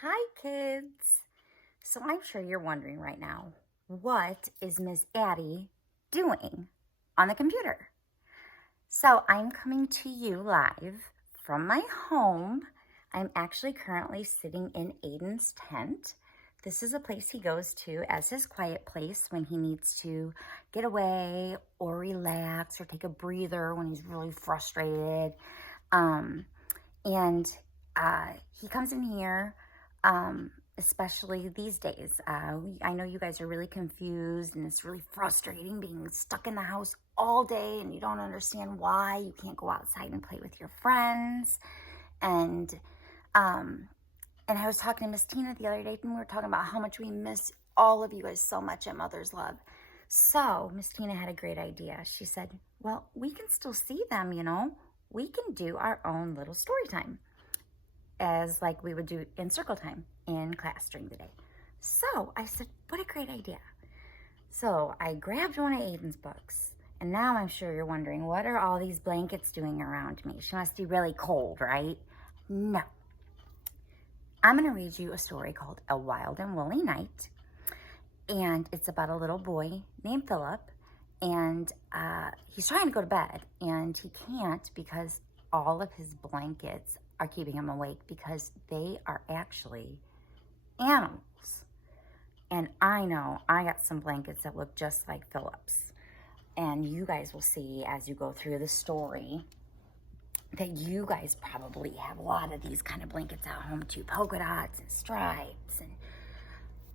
Hi, kids. So I'm sure you're wondering right now, what is Miss Addie doing on the computer? So I'm coming to you live from my home. I'm actually currently sitting in Aiden's tent. This is a place he goes to as his quiet place when he needs to get away or relax or take a breather when he's really frustrated. And he comes in here, especially these days. I know you guys are really confused and it's really frustrating being stuck in the house all day and you don't understand why you can't go outside and play with your friends. And I was talking to Miss Tina the other day and we were talking about how much we miss all of you guys so much at Mother's Love. So Miss Tina had a great idea. She said, well, we can still see them, we can do our own little story time as like we would do in circle time in class during the day. So I said, what a great idea. So I grabbed one of Aiden's books, and now I'm sure you're wondering, what are all these blankets doing around me? She must be really cold, right? No. I'm going to read you a story called A Wild and Woolly Night, and it's about a little boy named Philip, and he's trying to go to bed, and he can't because all of his blankets are keeping him awake because they are actually animals. And I know I got some blankets that look just like Philip's. And you guys will see as you go through the story that you guys probably have a lot of these kind of blankets at home too. Polka dots and stripes and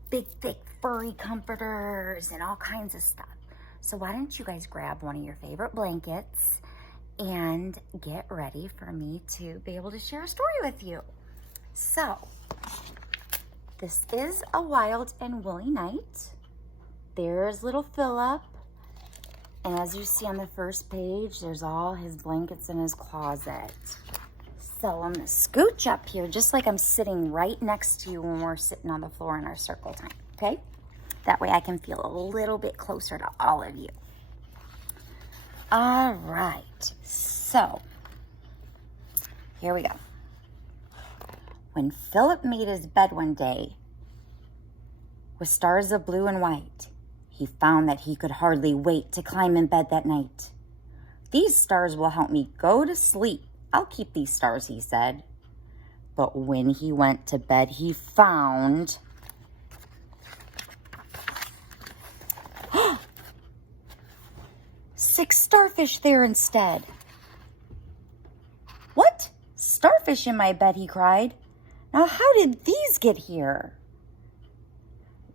big, thick, furry comforters and all kinds of stuff. So why don't you guys grab one of your favorite blankets and get ready for me to be able to share a story with you. So, this is A Wild and Woolly Night. There's little Philip. And as you see on the first page, there's all his blankets in his closet. So I'm going to scooch up here just like I'm sitting right next to you when we're sitting on the floor in our circle time, okay? That way I can feel a little bit closer to all of you. All right, so here we go. When Philip made his bed one day with stars of blue and white, he found that he could hardly wait to climb in bed that night. These stars will help me go to sleep. I'll keep these stars, he said. But when he went to bed, he found 6 starfish there instead. What? Starfish in my bed, he cried. Now how did these get here?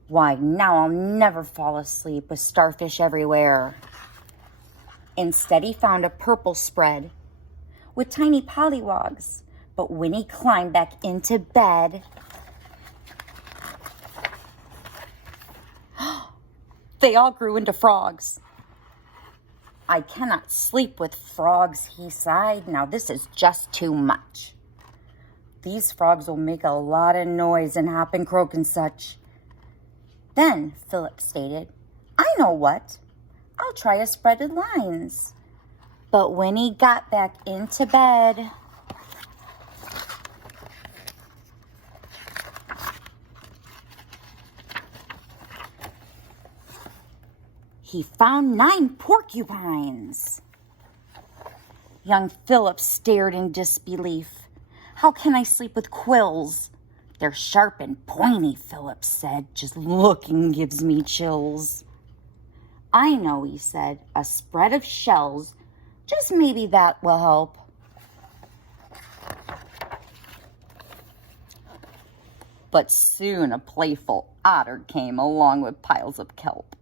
Why, now I'll never fall asleep with starfish everywhere. Instead, he found a purple spread with tiny pollywogs. But when he climbed back into bed, they all grew into frogs. I cannot sleep with frogs, he sighed. Now this is just too much. These frogs will make a lot of noise and hop and croak and such. Then Philip stated, I know what. I'll try a spreaded lines. But when he got back into bed, he found 9 porcupines. Young Philip stared in disbelief. How can I sleep with quills? They're sharp and pointy, Philip said. Just looking gives me chills. I know, he said, a spread of shells. Just maybe that will help. But soon a playful otter came along with piles of kelp.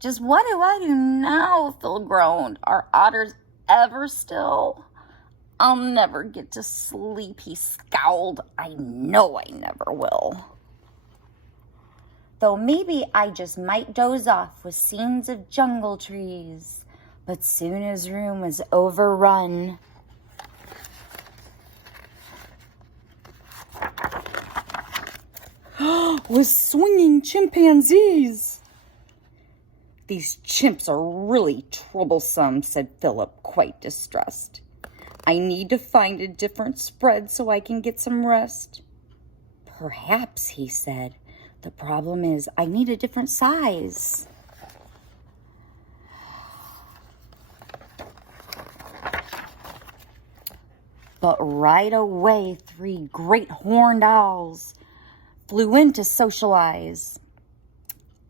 Just what do I do now? Phil groaned. Are otters ever still? I'll never get to sleep, he scowled. I know I never will. Though maybe I just might doze off with scenes of jungle trees. But soon his room was overrun. With swinging chimpanzees. These chimps are really troublesome, said Philip, quite distressed. I need to find a different spread so I can get some rest. Perhaps, he said. The problem is I need a different size. But right away, 3 great horned owls flew in to socialize.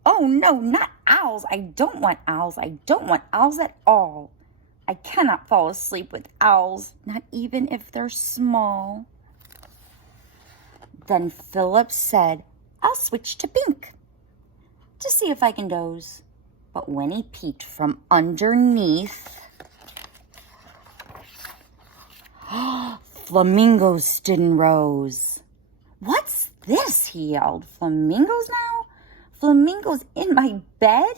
Oh, no, not owls. I don't want owls. I don't want owls at all. I cannot fall asleep with owls, not even if they're small. Then Philip said, I'll switch to pink to see if I can doze. But when he peeked from underneath, flamingos stood in rows. What's this? He yelled. Flamingos now? Flamingos in my bed?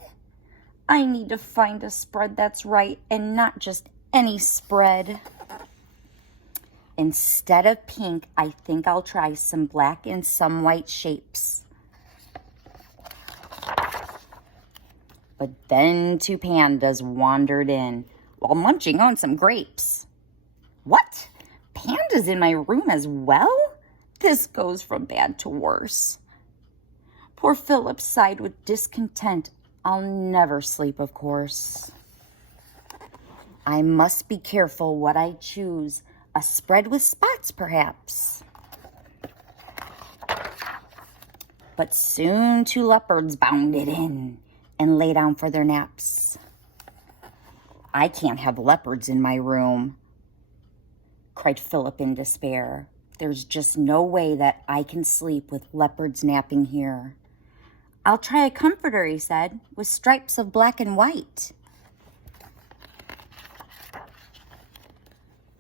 I need to find a spread that's right and not just any spread. Instead of pink, I think I'll try some black and some white shapes. But then 2 pandas wandered in while munching on some grapes. What? Pandas in my room as well? This goes from bad to worse. Poor Philip sighed with discontent. I'll never sleep, of course. I must be careful what I choose. A spread with spots, perhaps. But soon 2 leopards bounded in and lay down for their naps. I can't have leopards in my room, cried Philip in despair. There's just no way that I can sleep with leopards napping here. I'll try a comforter, he said, with stripes of black and white.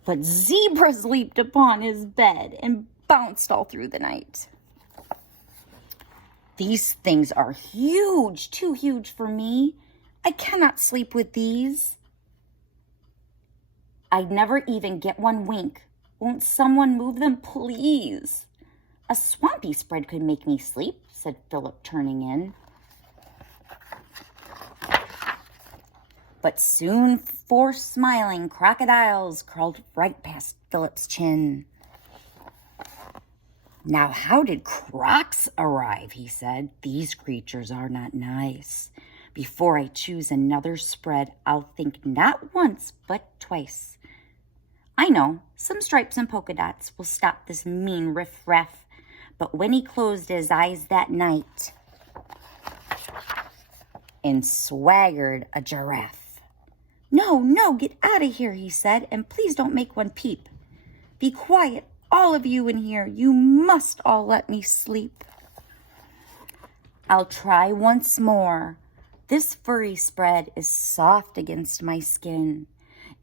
But zebras leaped upon his bed and bounced all through the night. These things are huge, too huge for me. I cannot sleep with these. I'd never even get one wink. Won't someone move them, please? A swampy spread could make me sleep, said Philip, turning in. But soon 4 smiling crocodiles crawled right past Philip's chin. Now, how did crocs arrive? He said. These creatures are not nice. Before I choose another spread, I'll think not once, but twice. I know, some stripes and polka dots will stop this mean riff-raff. But when he closed his eyes that night, in swaggered a giraffe. No, no, get out of here, he said, and please don't make one peep. Be quiet, all of you in here. You must all let me sleep. I'll try once more. This furry spread is soft against my skin.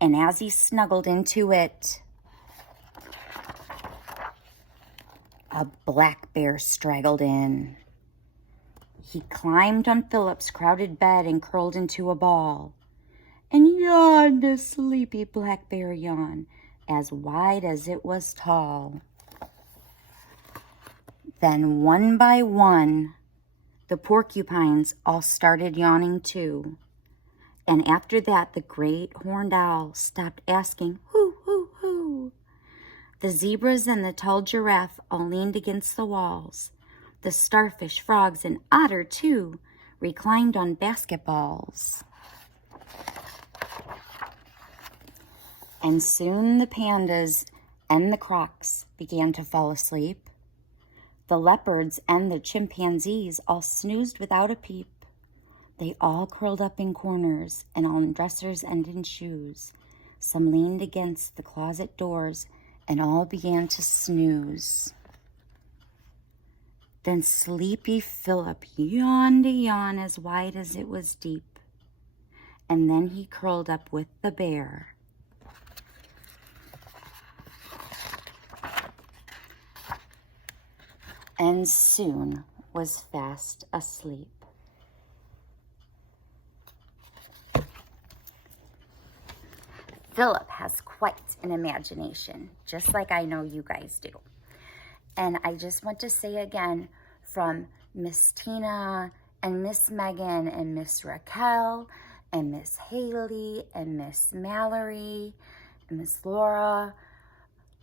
And as he snuggled into it, a black bear straggled in. He climbed on Philip's crowded bed and curled into a ball. And yawned a sleepy black bear yawn, as wide as it was tall. Then one by one, the porcupines all started yawning too. And after that, the great horned owl stopped asking, who, who, who? The zebras and the tall giraffe all leaned against the walls. The starfish, frogs, and otter, too, reclined on basketballs. And soon the pandas and the crocs began to fall asleep. The leopards and the chimpanzees all snoozed without a peep. They all curled up in corners and on dressers and in shoes. Some leaned against the closet doors and all began to snooze. Then sleepy Philip yawned a yawn as wide as it was deep. And then he curled up with the bear. And soon was fast asleep. Philip has quite an imagination, just like I know you guys do. And I just want to say again, from Miss Tina and Miss Megan and Miss Raquel and Miss Haley and Miss Mallory and Miss Laura,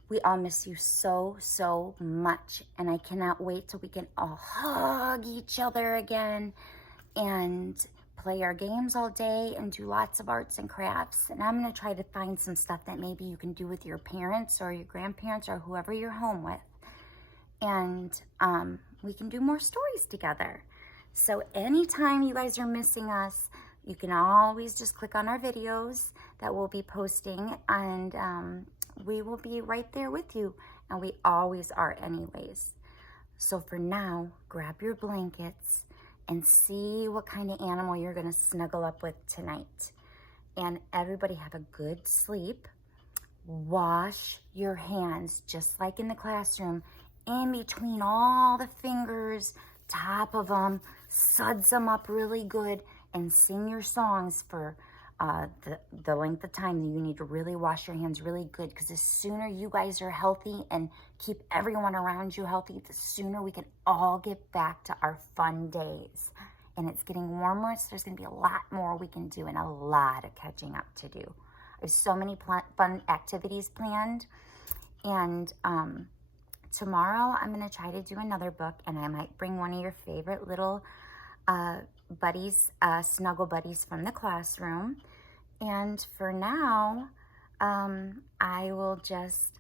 We all miss you so, so much. And I cannot wait till we can all hug each other again and play our games all day and do lots of arts and crafts. And I'm going to try to find some stuff that maybe you can do with your parents or your grandparents or whoever you're home with. And we can do more stories together. So anytime you guys are missing us, you can always just click on our videos that we'll be posting, and we will be right there with you. And we always are anyways. So for now, grab your blankets and see what kind of animal you're going to snuggle up with tonight. And everybody have a good sleep. Wash your hands just like in the classroom, in between all the fingers, top of them, suds them up really good, and sing your songs for the length of time that you need to really wash your hands really good, because the sooner you guys are healthy and keep everyone around you healthy, the sooner we can all get back to our fun days. And it's getting warmer, so there's going to be a lot more we can do and a lot of catching up to do. There's so many fun activities planned, and tomorrow I'm going to try to do another book, and I might bring one of your favorite little buddies, snuggle buddies from the classroom. And for now, I will just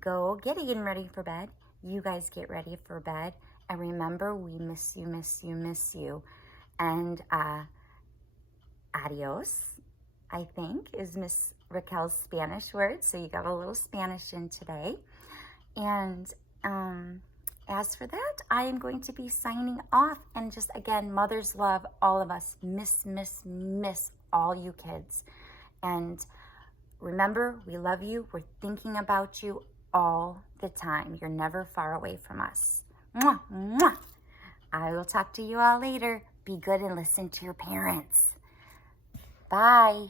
go getting ready for bed. You guys get ready for bed, and remember, we miss you, miss you, miss you. And adios, I think, is Miss Raquel's Spanish word. So you got a little Spanish in today. And as for that, I am going to be signing off. And just, again, mothers love all of us. Miss all you kids. And remember, we love you. We're thinking about you all the time. You're never far away from us. Mwah, mwah. I will talk to you all later. Be good and listen to your parents. Bye.